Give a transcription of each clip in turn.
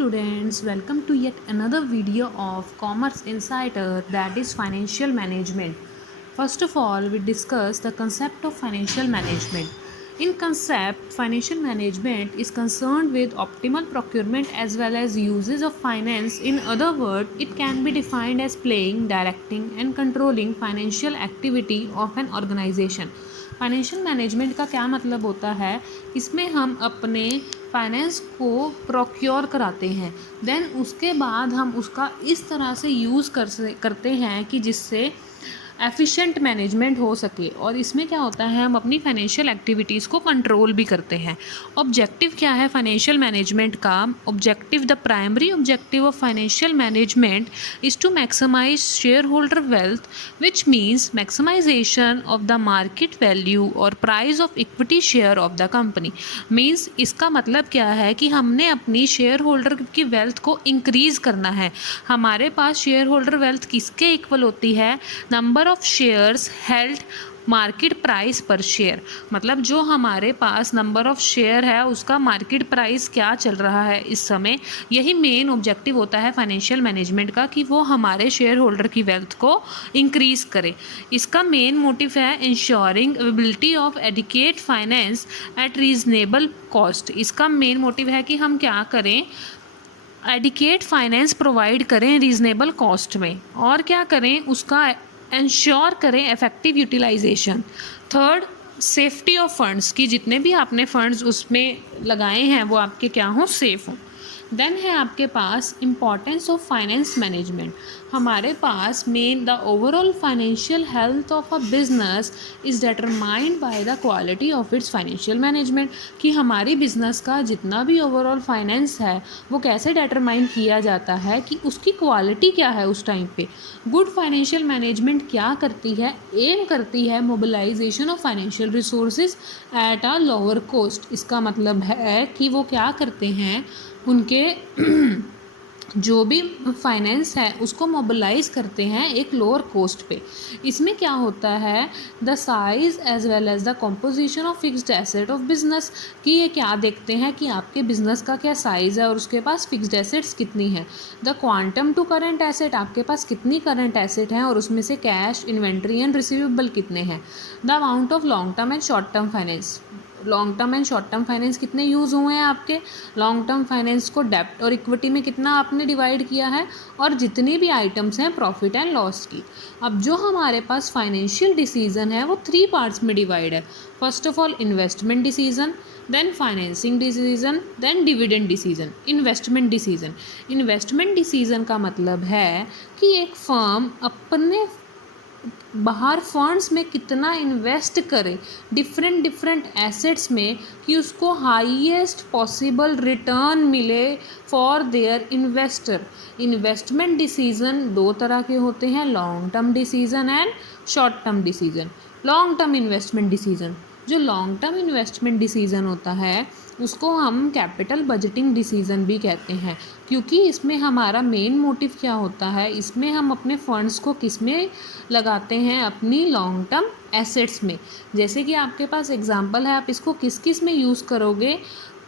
students, welcome to yet another video of Commerce Insider, that is financial management. First of all, we discuss the concept of financial management. In concept, financial management is concerned with optimal procurement as well as uses of finance. In other words, it can be defined as playing, directing and controlling financial activity of an organization. Financial management का क्या मतलब होता है? इसमें हम अपने finance को procure कराते हैं, देन उसके बाद हम उसका इस तरह से यूज़ करते हैं कि जिससे एफिशिएंट मैनेजमेंट हो सके। और इसमें क्या होता है, हम अपनी फाइनेंशियल एक्टिविटीज़ को कंट्रोल भी करते हैं। ऑब्जेक्टिव क्या है फाइनेंशियल मैनेजमेंट का? Objective, the primary objective of financial management is to maximise share holder wealth, which means maximisation of the market value और price of equity share of the company. Means इसका मतलब क्या है कि हमने अपनी शेयर होल्डर की वेल्थ को इंक्रीज़ करना है। हमारे पास शेयर होल्डर वेल्थ किसके इक्वल होती है? Number of shares held market price per share. मतलब जो हमारे पास नंबर ऑफ शेयर है उसका मार्केट प्राइस क्या चल रहा है इस समय, यही मेन ऑब्जेक्टिव होता है फाइनेंशियल मैनेजमेंट का, कि वो हमारे शेयर होल्डर की वेल्थ को इंक्रीज़ करे। इसका मेन मोटिव है ensuring availability of adequate finance at reasonable cost. इसका मेन मोटिव है कि हम क्या करें, एडिक्वेट फाइनेंस प्रोवाइड करें रीजनेबल कॉस्ट में, और क्या करें, उसका इंश्योर करें effective utilization. Third, safety of funds, कि जितने भी आपने फंड्स उसमें लगाए हैं वो आपके क्या हों, सेफ हों। देन है आपके पास इम्पॉर्टेंस ऑफ फाइनेंस मैनेजमेंट। हमारे पास main the overall financial health of a business is determined by the quality of its financial management, कि हमारी बिजनेस का जितना भी ओवरऑल फाइनेंस है वो कैसे डिटरमाइन किया जाता है कि उसकी क्वालिटी क्या है उस टाइम पे। गुड फाइनेंशियल मैनेजमेंट क्या करती है, एम करती है mobilization of financial resources at a lower cost. इसका मतलब है कि वो क्या करते हैं, उनके जो भी फाइनेंस है उसको मोबिलाइज करते हैं एक लोअर कॉस्ट पे। इसमें क्या होता है, the size as well as the composition of fixed asset of business, कि ये क्या देखते हैं कि आपके बिजनेस का क्या साइज़ है और उसके पास फिक्स्ड एसेट्स कितनी है। The quantum to current asset, आपके पास कितनी करंट एसेट हैं और उसमें से कैश, इन्वेंट्री एंड रिसीवेबल कितने हैं। The amount of long term and short term finance, long term and short term finance कितने यूज़ हुए हैं आपके। लॉन्ग टर्म फाइनेंस को डेब्ट और इक्विटी में कितना आपने डिवाइड किया है, और जितनी भी आइटम्स हैं प्रॉफिट एंड लॉस की। अब जो हमारे पास फाइनेंशियल डिसीजन है वो 3 पार्ट्स में डिवाइड है। First of all investment decision, then financing decision, then dividend decision. Investment decision, investment decision का मतलब है कि एक फर्म अपने बाहर फंड्स में कितना इन्वेस्ट करे डिफरेंट एसेट्स में, कि उसको हाईएस्ट पॉसिबल रिटर्न मिले for their investor. Investment decision 2 तरह के होते हैं, long term decision and short term decision. Long term investment decision, जो लॉन्ग टर्म इन्वेस्टमेंट डिसीजन होता है उसको हम कैपिटल बजटिंग डिसीजन भी कहते हैं, क्योंकि इसमें हमारा मेन मोटिव क्या होता है, इसमें हम अपने फंड्स को किस में लगाते हैं, अपनी लॉन्ग टर्म एसेट्स में। जैसे कि आपके पास एग्जांपल है, आप इसको किस किस में यूज़ करोगे,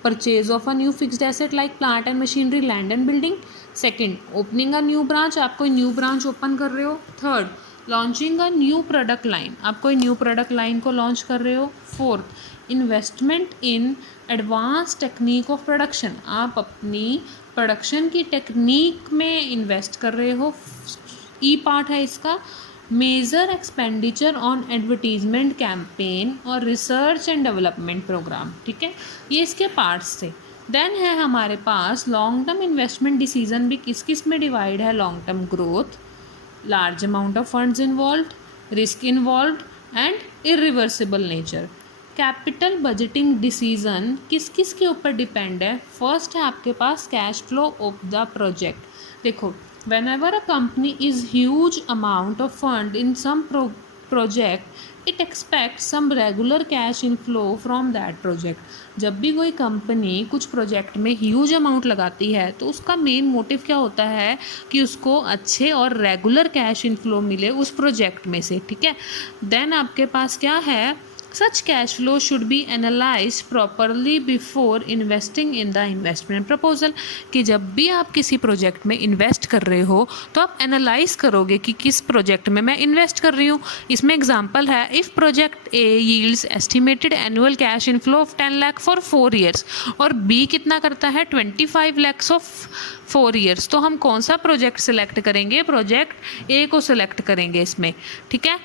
purchase of a new fixed asset like plant and machinery, land and building. Second, opening a new branch, आप कोई न्यू ब्रांच ओपन कर रहे हो। Third, launching a new product line, आप कोई न्यू प्रोडक्ट लाइन को launch कर रहे हो। Fourth, investment in advance technique of production, आप अपनी प्रोडक्शन की टेक्निक में इन्वेस्ट कर रहे हो। ई पार्ट है इसका, major expenditure on advertisement campaign और रिसर्च एंड डेवलपमेंट प्रोग्राम। ठीक है, ये इसके पार्ट्स थे। देन है हमारे पास लॉन्ग टर्म इन्वेस्टमेंट डिसीजन भी किस किस में डिवाइड है, long term growth, large amount of funds involved, risk involved and irreversible nature। Capital budgeting decision किस किस के ऊपर डिपेंड है, फर्स्ट है आपके पास cash flow of the project. देखो, whenever a company is huge amount of fund in some project it expects some regular cash inflow from that project। जब भी कोई कंपनी कुछ प्रोजेक्ट में ह्यूज अमाउंट लगाती है तो उसका मेन मोटिव क्या होता है कि उसको अच्छे और रेगुलर कैश इनफ्लो मिले उस प्रोजेक्ट में से। ठीक है, देन आपके पास क्या है, Such cash flow should be analyzed properly before investing in the investment proposal. कि जब भी आप किसी प्रोजेक्ट में इन्वेस्ट कर रहे हो तो आप एनालाइज करोगे कि किस प्रोजेक्ट में मैं इन्वेस्ट कर रही हूँ. इसमें एग्जांपल है, if project A yields estimated annual cash inflow of 10 lakh for 4 years और बी कितना करता है 25 लैक्स ऑफ 4 ईयर्स, तो हम कौन सा प्रोजेक्ट सेलेक्ट करेंगे? प्रोजेक्ट ए को सिलेक्ट करेंगे इसमें. ठीक है.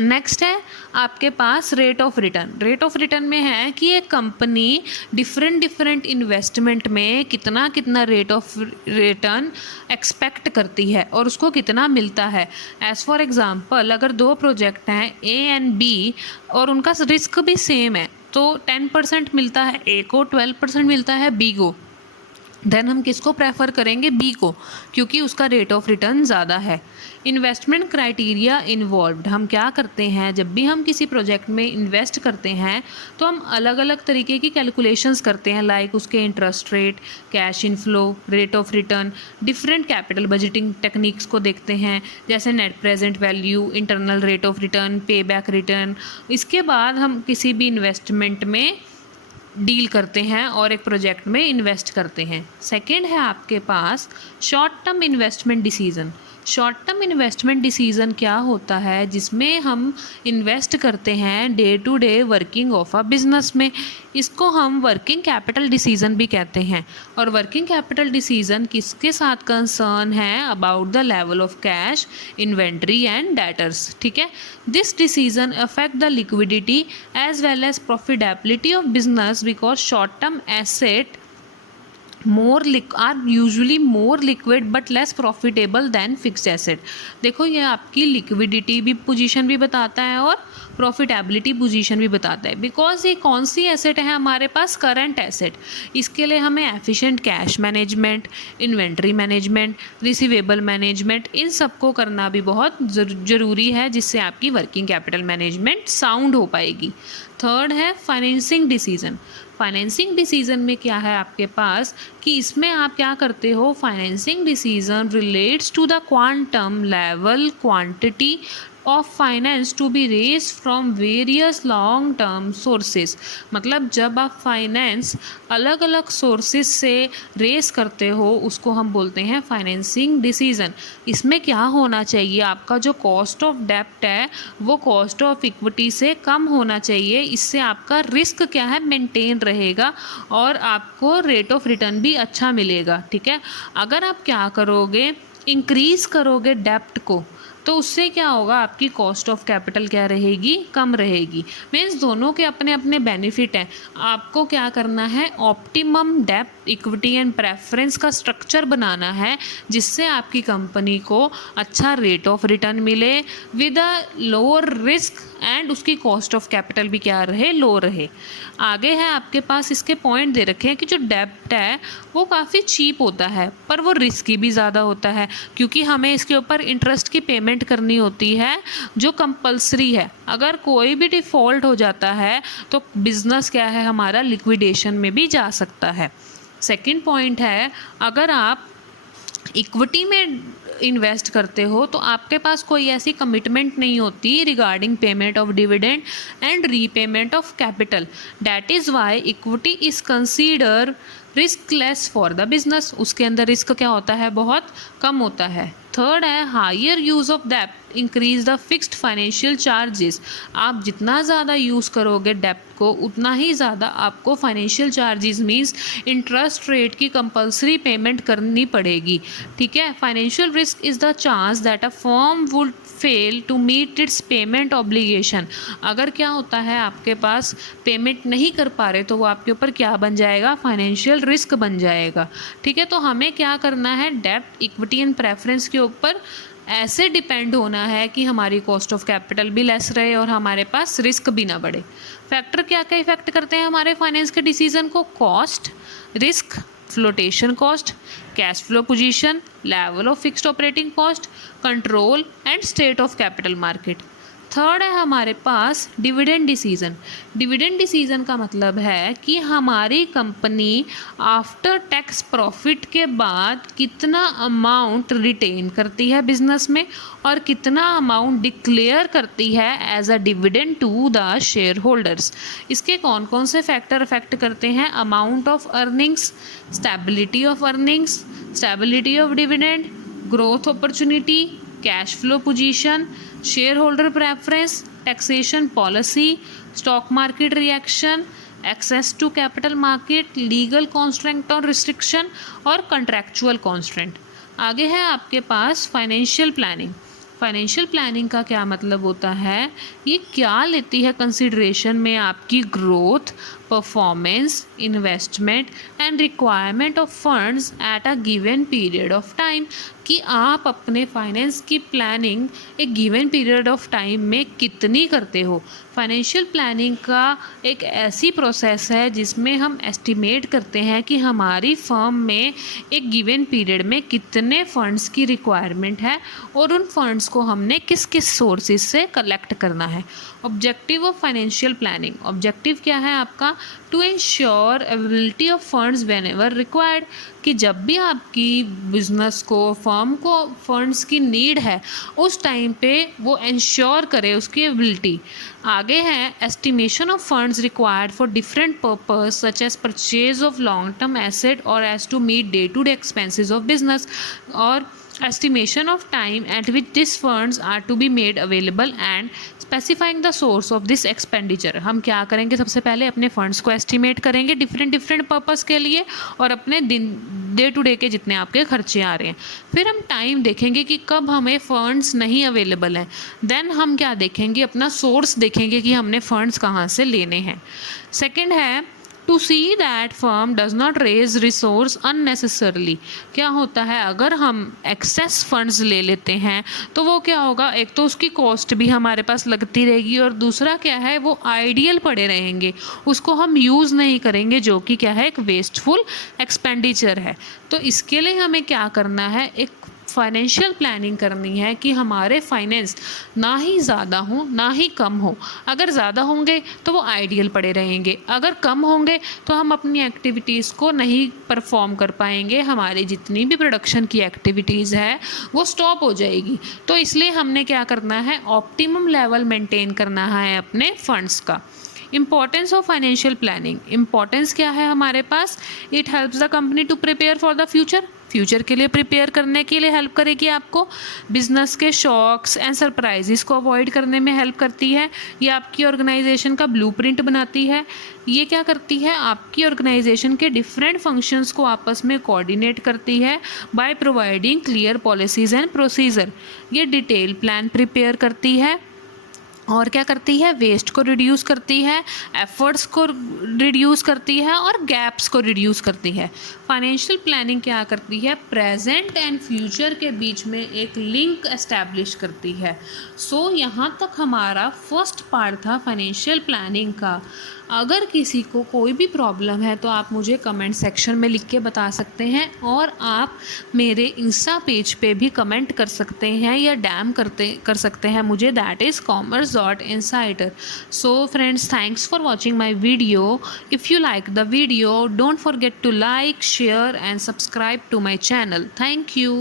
नेक्स्ट है आपके पास rate of return. Rate of return में है कि एक कंपनी डिफरेंट इन्वेस्टमेंट में कितना कितना रेट ऑफ रिटर्न एक्सपेक्ट करती है और उसको कितना मिलता है. एज़ फॉर एग्जांपल, अगर दो प्रोजेक्ट हैं ए एंड बी और उनका रिस्क भी सेम है तो 10% मिलता है ए को, 12% मिलता है बी को, देन हम किसको प्रेफर करेंगे? बी को, क्योंकि उसका रेट ऑफ रिटर्न ज़्यादा है. Investment criteria involved. हम क्या करते हैं जब भी हम किसी प्रोजेक्ट में इन्वेस्ट करते हैं तो हम अलग अलग तरीके की कैलकुलेशंस करते हैं, लाइक उसके interest rate, cash inflow, rate of return, different capital budgeting techniques को देखते हैं, जैसे net present value, internal rate of return, पे बैक रिटर्न. इसके बाद हम किसी भी इन्वेस्टमेंट में डील करते हैं और एक प्रोजेक्ट में इन्वेस्ट करते हैं. सेकंड है आपके पास short term investment decision. Short term investment decision क्या होता है? जिसमें हम इन्वेस्ट करते हैं day to day working of a business में. इसको हम वर्किंग कैपिटल डिसीजन भी कहते हैं. और वर्किंग कैपिटल डिसीजन किसके साथ कंसर्न है? About the level of cash, inventory and debtors. ठीक है. This decision affect the liquidity as well as profitability of business because short term asset are usually more liquid but less profitable than fixed asset. देखो, ये आपकी liquidity भी position भी बताता है और प्रॉफिटेबिलिटी पोजीशन भी बताता है. बिकॉज ये कौन सी एसेट है हमारे पास? Current asset. इसके लिए हमें efficient cash management, inventory management, receivable management, इन सबको करना भी बहुत ज़रूरी है, जिससे आपकी वर्किंग कैपिटल मैनेजमेंट साउंड हो पाएगी. थर्ड है फाइनेंसिंग डिसीजन. फाइनेंसिंग डिसीजन में क्या है आपके पास कि इसमें आप क्या करते हो? Financing decision relates to the quantum, level, quantity of finance to be raise from various long term sources. मतलब जब आप फाइनेंस अलग अलग सोर्सेज से रेज करते हो उसको हम बोलते हैं फाइनेंसिंग डिसीजन. इसमें क्या होना चाहिए? आपका जो कॉस्ट ऑफ डेप्ट है वो कॉस्ट ऑफ इक्विटी से कम होना चाहिए. इससे आपका रिस्क क्या है? मेंटेन रहेगा और आपको रेट ऑफ रिटर्न भी अच्छा मिलेगा. ठीक है. अगर आप क्या करोगे? इंक्रीज करोगे डेप्ट को, तो उससे क्या होगा? आपकी कॉस्ट ऑफ कैपिटल क्या रहेगी? कम रहेगी. मीन्स दोनों के अपने अपने बेनिफिट हैं. आपको क्या करना है? ऑप्टिमम डेप्ट, इक्विटी एंड प्रेफरेंस का स्ट्रक्चर बनाना है जिससे आपकी कंपनी को अच्छा रेट ऑफ रिटर्न मिले with a lower risk and उसकी कॉस्ट ऑफ कैपिटल भी क्या रहे? लो रहे. आगे है आपके पास इसके पॉइंट दे रखे हैं कि जो डेप्ट है वो काफ़ी चीप होता है पर वो रिस्की भी ज़्यादा होता है, क्योंकि हमें इसके ऊपर इंटरेस्ट की पेमेंट करनी होती है जो कंपलसरी है. अगर कोई भी डिफ़ॉल्ट हो जाता है तो बिजनेस क्या है हमारा? लिक्विडेशन में भी जा सकता है. सेकंड पॉइंट है, अगर आप इक्विटी में इन्वेस्ट करते हो तो आपके पास कोई ऐसी कमिटमेंट नहीं होती regarding payment of dividend and repayment of capital. That is why equity is consider riskless for the business. उसके अंदर रिस्क क्या होता है? बहुत कम होता है. थर्ड है हायर यूज़ ऑफ डेप्ट increase the fixed financial charges. आप जितना ज़्यादा यूज़ करोगे डेप्ट को उतना ही ज़्यादा आपको financial charges means interest rate की कंपलसरी पेमेंट करनी पड़ेगी. ठीक है. Financial risk is the chance that a firm would fail to meet its payment obligation. अगर क्या होता है आपके पास पेमेंट नहीं कर पा रहे तो वो आपके ऊपर क्या बन जाएगा? फाइनेंशियल रिस्क बन जाएगा. ठीक है. तो हमें क्या करना है? डेप्ट, इक्विटी एंड प्रेफरेंस के ऊपर ऐसे डिपेंड होना है कि हमारी कॉस्ट ऑफ कैपिटल भी लेस रहे और हमारे पास रिस्क भी ना बढ़े. फैक्टर क्या क्या इफेक्ट करते हैं हमारे फाइनेंस के डिसीजन को? Cost, risk, flotation cost, cash flow position, level of fixed operating cost, control and state of capital market. Third है हमारे पास डिविडेंड डिसीजन। डिविडेंड डिसीजन का मतलब है कि हमारी कंपनी आफ्टर टैक्स प्रॉफिट के बाद कितना अमाउंट रिटेन करती है बिजनेस में और कितना अमाउंट डिक्लेयर करती है as a dividend to the share holders. इसके कौन कौन से फैक्टर अफेक्ट करते हैं? Amount of earnings, stability of earnings, stability of dividend, growth opportunity, cash flow position, share holder preference, taxation policy, stock market reaction, access to capital market, legal constraint और restriction और contractual constraint. आगे है आपके पास financial planning. Financial planning का क्या मतलब होता है? ये क्या लेती है कंसिडरेशन में आपकी growth, performance, investment and requirement of funds at a given period of time, कि आप अपने फाइनेंस की प्लानिंग एक गिवन पीरियड ऑफ टाइम में कितनी करते हो। फाइनेंशियल प्लानिंग का एक ऐसी प्रोसेस है जिसमें हम एस्टिमेट करते हैं कि हमारी फर्म में एक गिवन पीरियड में कितने फंड्स की रिक्वायरमेंट है और उन फंड्स को हमने किस किस सोर्सेज से कलेक्ट करना है। Objective of financial planning, objective क्या है आपका? To ensure availability of funds whenever required, कि जब भी आपकी बिजनेस को, फर्म को फंड्स की नीड है उस टाइम पे वो इंश्योर करे उसकी अवेलेबिलिटी। आगे है estimation of funds required for different purpose such as purchase of long term asset और as to meet day to day expenses of business, और estimation of time at which these funds are to be made available and specifying the source of this expenditure। हम क्या करेंगे? सबसे पहले अपने funds को estimate करेंगे डिफरेंट पर्पस के लिए और अपने दिन डे टू डे के जितने आपके खर्चे आ रहे हैं। फिर हम टाइम देखेंगे कि कब हमें फंड्स नहीं अवेलेबल हैं। देन हम क्या देखेंगे? अपना सोर्स देखेंगे कि हमने फंड्स कहाँ से लेने हैं। सेकेंड है to see that firm does not raise resource unnecessarily. क्या होता है अगर हम एक्सेस फंड्स ले लेते हैं तो वो क्या होगा? एक तो उसकी कॉस्ट भी हमारे पास लगती रहेगी और दूसरा क्या है, वो आइडियल पड़े रहेंगे, उसको हम यूज़ नहीं करेंगे, जो कि क्या है, एक वेस्टफुल एक्सपेंडिचर है। तो इसके लिए हमें क्या करना है? एक फाइनेंशियल प्लानिंग करनी है कि हमारे फाइनेंस ना ही ज़्यादा हो ना ही कम हो। अगर ज़्यादा होंगे तो वो आइडियल पड़े रहेंगे, अगर कम होंगे तो हम अपनी एक्टिविटीज़ को नहीं परफॉर्म कर पाएंगे, हमारी जितनी भी प्रोडक्शन की एक्टिविटीज़ है वो स्टॉप हो जाएगी। तो इसलिए हमने क्या करना है? ऑप्टिमम लेवल मेंटेन करना है अपने फंड्स का। Importance of financial planning, importance क्या है हमारे पास? It helps the company to prepare for the future, future के लिए प्रिपेयर करने के लिए हेल्प करेगी आपको। बिजनेस के शॉक्स एंड सरप्राइजेस को अवॉइड करने में हेल्प करती है। ये आपकी ऑर्गेनाइजेशन का ब्लूप्रिंट बनाती है। ये क्या करती है? आपकी ऑर्गेनाइजेशन के डिफरेंट फंक्शंस को आपस में कोऑर्डिनेट करती है by providing clear policies and procedure. ये डिटेल प्लान प्रिपेयर करती है और क्या करती है? वेस्ट को रिड्यूस करती है, एफर्ट्स को रिड्यूस करती है और गैप्स को रिड्यूस करती है। फाइनेंशियल प्लानिंग क्या करती है? प्रेजेंट एंड फ्यूचर के बीच में एक लिंक एस्टैब्लिश करती है। सो यहाँ तक हमारा फर्स्ट पार्ट था फाइनेंशियल प्लानिंग का। अगर किसी को कोई भी प्रॉब्लम है तो आप मुझे कमेंट सेक्शन में लिख के बता सकते हैं और आप मेरे इंस्टा पेज पे भी कमेंट कर सकते हैं या डैम कर सकते हैं मुझे, that is commerce.insider। So friends, thanks for watching my video. If you like the video, don't forget to like, share and subscribe to my channel. Thank you.